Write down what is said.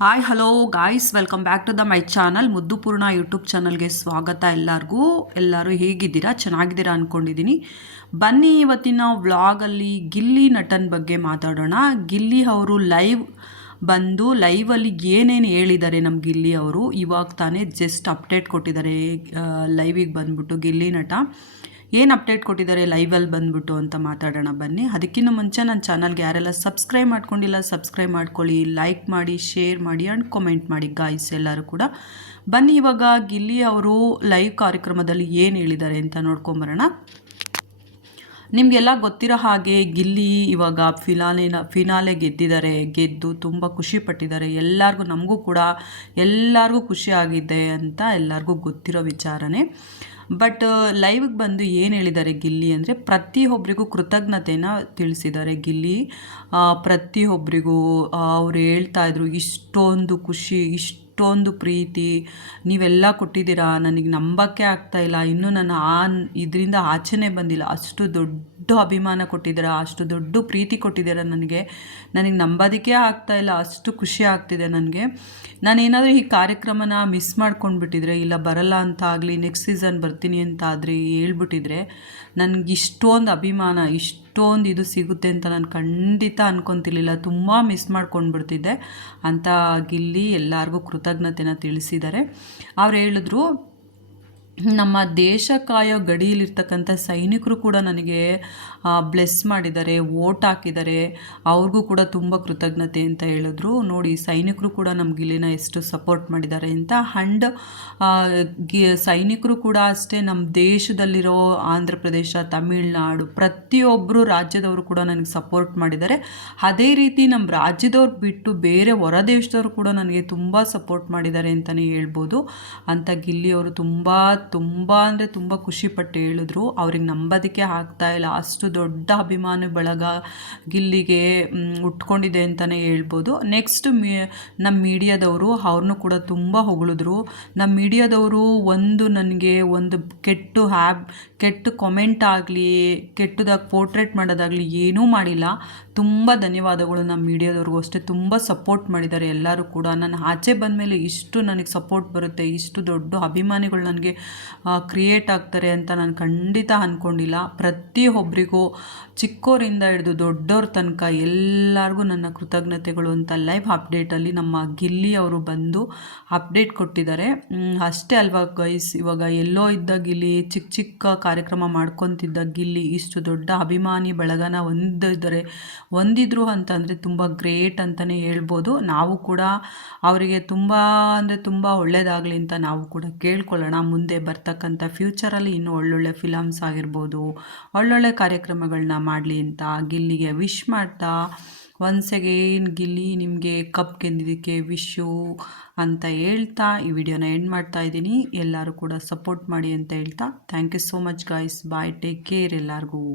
Hi hello guys, welcome back to my channel. ಮುದ್ದುಪೂರ್ಣ YouTube ಚಾನಲ್ಗೆ ಸ್ವಾಗತ. ಎಲ್ಲರೂ ಹೇಗಿದ್ದೀರಾ? ಚೆನ್ನಾಗಿದ್ದೀರಾ ಅಂದ್ಕೊಂಡಿದ್ದೀನಿ. ಬನ್ನಿ ಇವತ್ತಿನ ವ್ಲಾಗಲ್ಲಿ ಗಿಲ್ಲಿ ನಟನ ಬಗ್ಗೆ ಮಾತಾಡೋಣ. ಗಿಲ್ಲಿ ಅವರು ಲೈವಲ್ಲಿ ಏನೇನು ಹೇಳಿದ್ದಾರೆ ನಮ್ಮ ಗಿಲ್ಲಿ ಅವರು. ಇವಾಗ ತಾನೇ ಜಸ್ಟ್ ಅಪ್ಡೇಟ್ ಕೊಟ್ಟಿದ್ದಾರೆ. ಲೈವಿಗೆ ಬಂದ್ಬಿಟ್ಟು ಗಿಲ್ಲಿ ನಟ ಏನು ಅಪ್ಡೇಟ್ ಕೊಟ್ಟಿದ್ದಾರೆ ಲೈವಲ್ಲಿ ಬಂದ್ಬಿಟ್ಟು ಅಂತ ಮಾತಾಡೋಣ ಬನ್ನಿ. ಅದಕ್ಕಿಂತ ಮುಂಚೆ ನನ್ನ ಚಾನಲ್ಗೆ ಯಾರೆಲ್ಲ ಸಬ್ಸ್ಕ್ರೈಬ್ ಮಾಡ್ಕೊಂಡಿಲ್ಲ ಸಬ್ಸ್ಕ್ರೈಬ್ ಮಾಡ್ಕೊಳ್ಳಿ, ಲೈಕ್ ಮಾಡಿ, ಶೇರ್ ಮಾಡಿ ಆ್ಯಂಡ್ ಕಾಮೆಂಟ್ ಮಾಡಿ ಗಾಯ್ಸ್ ಎಲ್ಲರೂ ಕೂಡ. ಬನ್ನಿ ಇವಾಗ ಗಿಲ್ಲಿ ಅವರು ಲೈವ್ ಕಾರ್ಯಕ್ರಮದಲ್ಲಿ ಏನು ಹೇಳಿದ್ದಾರೆ ಅಂತ ನೋಡ್ಕೊಂಬರೋಣ. ನಿಮಗೆಲ್ಲ ಗೊತ್ತಿರೋ ಹಾಗೆ ಗಿಲ್ಲಿ ಇವಾಗ ಫಿನಾಲೆ ಗೆದ್ದು ತುಂಬ ಖುಷಿ ಪಟ್ಟಿದ್ದಾರೆ. ನಮಗೂ ಕೂಡ ಎಲ್ಲರಿಗೂ ಖುಷಿ ಆಗಿದೆ ಅಂತ ಎಲ್ಲರಿಗೂ ಗೊತ್ತಿರೋ ವಿಚಾರನೇ. ಬಟ್ ಲೈವ್ಗೆ ಬಂದು ಏನು ಹೇಳಿದ್ದಾರೆ ಗಿಲ್ಲಿ ಅಂದರೆ, ಪ್ರತಿಯೊಬ್ಬರಿಗೂ ಕೃತಜ್ಞತೆನ ತಿಳಿಸಿದ್ದಾರೆ ಗಿಲ್ಲಿ. ಪ್ರತಿಯೊಬ್ಬರಿಗೂ ಅವ್ರು ಹೇಳ್ತಾಯಿದ್ರು, ಇಷ್ಟೊಂದು ಖುಷಿ, ಇಷ್ಟೊಂದು ಪ್ರೀತಿ ನೀವೆಲ್ಲ ಕೊಟ್ಟಿದ್ದೀರಾ, ನನಗೆ ನಂಬಕ್ಕೆ ಆಗ್ತಾಯಿಲ್ಲ, ಇನ್ನೂ ನಾನು ಇದರಿಂದ ಆಚೆನೇ ಬಂದಿಲ್ಲ, ಅಷ್ಟು ದೊಡ್ಡ ಅಭಿಮಾನ ಕೊಟ್ಟಿದ್ದೀರಾ, ಅಷ್ಟು ದೊಡ್ಡ ಪ್ರೀತಿ ಕೊಟ್ಟಿದ್ದೀರಾ ನನಗೆ ನಂಬೋದಕ್ಕೆ ಆಗ್ತಾಯಿಲ್ಲ, ಅಷ್ಟು ಖುಷಿ ಆಗ್ತಿದೆ ನನಗೆ. ನಾನೇನಾದರೂ ಈ ಕಾರ್ಯಕ್ರಮನ ಮಿಸ್ ಮಾಡ್ಕೊಂಡ್ಬಿಟ್ಟಿದ್ರೆ, ಇಲ್ಲ ಬರಲ್ಲ ಅಂತ ಆಗಲಿ, ನೆಕ್ಸ್ಟ್ ಸೀಸನ್ ಬರ್ತೀನಿ ಅಂತ ಆದರೆ ಹೇಳ್ಬಿಟ್ಟಿದ್ರೆ, ನನಗೆ ಇಷ್ಟೊಂದು ಅಭಿಮಾನ, ಇಷ್ಟೊಂದು ಇದು ಸಿಗುತ್ತೆ ಅಂತ ನಾನು ಖಂಡಿತ ಅಂದ್ಕೊತಿರ್ಲಿಲ್ಲ. ತುಂಬ ಮಿಸ್ ಮಾಡ್ಕೊಂಡ್ಬಿಡ್ತಿದ್ದೆ ಅಂತ ಗಿಲ್ಲಿ ಎಲ್ಲರಿಗೂ ಕೃತಜ್ಞತೆನ ತಿಳಿಸಿದ್ದಾರೆ. ಅವ್ರು ಹೇಳಿದ್ರು, ನಮ್ಮ ದೇಶ ಕಾಯೋ ಗಡಿಯಲ್ಲಿರ್ತಕ್ಕಂಥ ಸೈನಿಕರು ಕೂಡ ನನಗೆ ಬ್ಲೆಸ್ ಮಾಡಿದ್ದಾರೆ, ವೋಟ್ ಹಾಕಿದ್ದಾರೆ, ಅವ್ರಿಗೂ ಕೂಡ ತುಂಬ ಕೃತಜ್ಞತೆ ಅಂತ ಹೇಳಿದ್ರು. ನೋಡಿ, ಸೈನಿಕರು ಕೂಡ ನಮ್ಮ ಗಿಲ್ಲಿನ ಎಷ್ಟು ಸಪೋರ್ಟ್ ಮಾಡಿದ್ದಾರೆ ಅಂತ. ಆ್ಯಂಡ್ ಸೈನಿಕರು ಕೂಡ ಅಷ್ಟೇ, ನಮ್ಮ ದೇಶದಲ್ಲಿರೋ ಆಂಧ್ರ ಪ್ರದೇಶ, ತಮಿಳ್ನಾಡು, ಪ್ರತಿಯೊಬ್ಬರು ರಾಜ್ಯದವರು ಕೂಡ ನನಗೆ ಸಪೋರ್ಟ್ ಮಾಡಿದ್ದಾರೆ. ಅದೇ ರೀತಿ ನಮ್ಮ ರಾಜ್ಯದವ್ರು ಬಿಟ್ಟು ಬೇರೆ ಹೊರ ದೇಶದವರು ಕೂಡ ನನಗೆ ತುಂಬ ಸಪೋರ್ಟ್ ಮಾಡಿದ್ದಾರೆ ಅಂತಲೇ ಹೇಳ್ಬೋದು ಅಂತ ಗಿಲ್ಲಿಯವರು ತುಂಬ ಅಂದರೆ ತುಂಬ ಖುಷಿಪಟ್ಟು ಹೇಳಿದ್ರು. ಅವ್ರಿಗೆ ನಂಬೋದಕ್ಕೆ ಆಗ್ತಾಯಿಲ್ಲ, ಅಷ್ಟು ದೊಡ್ಡ ಅಭಿಮಾನಿ ಬಳಗ ಗಿಲ್ಲಿಗೆ ಉಟ್ಕೊಂಡಿದೆ ಅಂತಲೇ ಹೇಳ್ಬೋದು. ನೆಕ್ಸ್ಟ್ ನಮ್ಮ ಮೀಡಿಯಾದವರು ಅವ್ರನ್ನೂ ಕೂಡ ತುಂಬ ಹೊಗಳಿದ್ರು. ನಮ್ಮ ಮೀಡಿಯಾದವರು ನನಗೆ ಒಂದು ಕೆಟ್ಟ ಕಾಮೆಂಟ್ ಆಗಲಿ, ಕೆಟ್ಟದಾಗಿ ಪೋರ್ಟ್ರೇಟ್ ಮಾಡೋದಾಗಲಿ ಏನೂ ಮಾಡಿಲ್ಲ. ತುಂಬ ಧನ್ಯವಾದಗಳು ನಮ್ಮ ಮೀಡಿಯಾದವ್ರಿಗೂ ಅಷ್ಟೇ. ತುಂಬ ಸಪೋರ್ಟ್ ಮಾಡಿದ್ದಾರೆ ಎಲ್ಲರೂ ಕೂಡ. ನಾನು ಆಚೆ ಬಂದಮೇಲೆ ಇಷ್ಟು ನನಗೆ ಸಪೋರ್ಟ್ ಬರುತ್ತೆ, ಇಷ್ಟು ದೊಡ್ಡ ಅಭಿಮಾನಿಗಳು ನನಗೆ ಕ್ರಿಯೇಟ್ ಆಗ್ತಾರೆ ಅಂತ ನಾನು ಖಂಡಿತ ಅಂದ್ಕೊಂಡಿಲ್ಲ. ಪ್ರತಿಯೊಬ್ಬರಿಗೂ ಚಿಕ್ಕವರಿಂದ ಹಿಡಿದು ದೊಡ್ಡವ್ರ ತನಕ ಎಲ್ಲರಿಗೂ ನನ್ನ ಕೃತಜ್ಞತೆಗಳು ಅಂತ ಲೈವ್ ಅಪ್ಡೇಟಲ್ಲಿ ನಮ್ಮ ಗಿಲ್ಲಿ ಅವರು ಬಂದು ಅಪ್ಡೇಟ್ ಕೊಟ್ಟಿದ್ದಾರೆ. ಅಷ್ಟೇ ಅಲ್ವಾ ಗೈಸ್, ಇವಾಗ ಎಲ್ಲೋ ಇದ್ದ ಗಿಲ್ಲಿ, ಚಿಕ್ಕ ಕಾರ್ಯಕ್ರಮ ಮಾಡ್ಕೊತಿದ್ದ ಗಿಲ್ಲಿ ಇಷ್ಟು ದೊಡ್ಡ ಅಭಿಮಾನಿ ಬಳಗನ ಹೊಂದಿದ್ರು ಅಂತಂದರೆ ತುಂಬ ಗ್ರೇಟ್ ಅಂತಲೇ ಹೇಳ್ಬೋದು. ನಾವು ಕೂಡ ಅವರಿಗೆ ತುಂಬ ಅಂದರೆ ತುಂಬ ಒಳ್ಳೆಯದಾಗಲಿ ಅಂತ ನಾವು ಕೂಡ ಕೇಳ್ಕೊಳ್ಳೋಣ. ಮುಂದೆ ಬರ್ತಕ್ಕಂಥ ಫ್ಯೂಚರಲ್ಲಿ ಇನ್ನೂ ಒಳ್ಳೊಳ್ಳೆ ಫಿಲಮ್ಸ್ ಆಗಿರ್ಬೋದು, ಒಳ್ಳೊಳ್ಳೆ ಕಾರ್ಯಕ್ರಮಗಳನ್ನ ಮಾಡಲಿ ಅಂತ ಗಿಲ್ಲಿಗೆ ವಿಶ್ ಮಾಡ್ತಾ, ಒನ್ಸ್ ಅಗೇನ್ ಗಿಲ್ಲಿ ನಿಮಗೆ ಕಪ್ ಗೆದ್ದಿದ್ದಕ್ಕೆ ವಿಶ್ಶು ಅಂತ ಹೇಳ್ತಾ ಈ ವಿಡಿಯೋನ ಎಂಡ್ ಮಾಡ್ತಾ ಇದ್ದೀನಿ. ಎಲ್ಲರೂ ಕೂಡ ಸಪೋರ್ಟ್ ಮಾಡಿ ಅಂತ ಹೇಳ್ತಾ, thank you so much guys. Bye, take care ಎಲ್ಲರಿಗೂ.